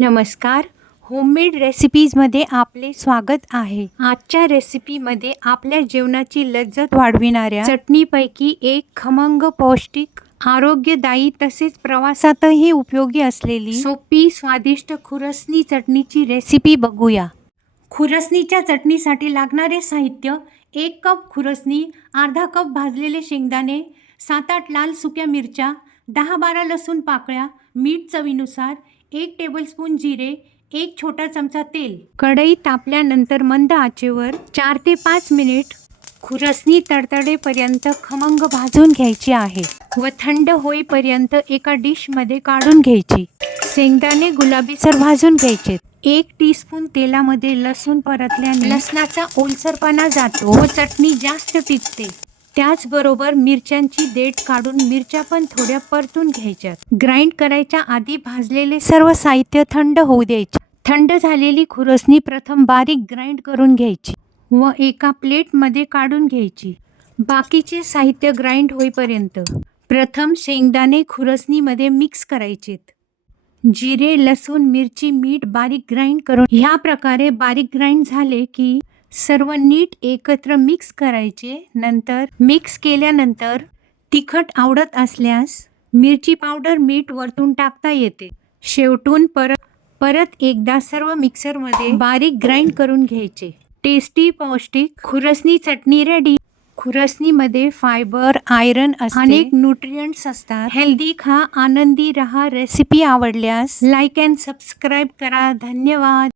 नमस्कार. होममेड रेसिपीजमध्ये आपले स्वागत आहे. आजच्या रेसिपीमध्ये आपल्या जेवणाची लज्जत वाढविणाऱ्या चटणीपैकी एक खमंग, पौष्टिक, आरोग्यदायी तसेच प्रवासातही उपयोगी असलेली सोपी, स्वादिष्ट खुरसणी चटणीची रेसिपी बघूया. खुरसणीच्या चटणीसाठी लागणारे साहित्य: 1 कप खुरसणी, अर्धा कप भाजलेले शेंगदाणे, 7-8 लाल सुक्या मिरच्या, 10-12 लसूण पाकळ्या, मीठ चवीनुसार, 1 टेबलस्पून जिरे, 1 छोटा चमचा तेल. कढई तापल्यानंतर मंद आचेवर 4 ते 5 मिनिट खुरसणी तडतडेपर्यंत खमंग भाजून घ्यायची आहे व थंड होईपर्यंत एका डिशमध्ये काढून घ्यायची. शेंगदाणे गुलाबीसर भाजून घ्यायचे. 1 टीस्पून तेलामध्ये लसूण परतल्याने लसणाचा ओलसरपणा जातो व चटणी जास्त टिकते. त्याचबरोबर मिरच्यांची देठ काढून मिरच्या पण थोड्या परतून घ्यायच्यात. ग्राइंड करायच्या आधी भाजलेले सर्व साहित्य थंड होऊ द्यायचे. थंड झालेली खुरसणी प्रथम बारीक ग्राइंड करून घ्यायची व एका प्लेटमध्ये काढून घ्यायची. बाकीचे साहित्य ग्राइंड होईपर्यंत प्रथम शेंगदाणे खुरसणीमध्ये मिक्स करायचेत. जिरे, लसूण, मिरची, मीठ बारीक ग्राइंड करून ह्या प्रकारे बारीक ग्राइंड झाले की सर्व नीट एकत्र मिक्स करायचे. नंतर मिक्स केल्यानंतर तिखट आवडत असल्यास मिरची पावडर, मीठ वरतून टाकता येते. शेवटून परत एकदा सर्व मिक्सरमध्ये बारीक ग्राइंड करून घ्यायचे. टेस्टी, पौष्टिक खुरसणी चटणी रेडी. खुरसणीमध्ये फायबर, आयरन अनेक न्यूट्रिएंट्स असतात. हेल्दी खा, आनंदी रहा. रेसिपी आवडल्यास लाईक अँड सबस्क्राईब करा. धन्यवाद.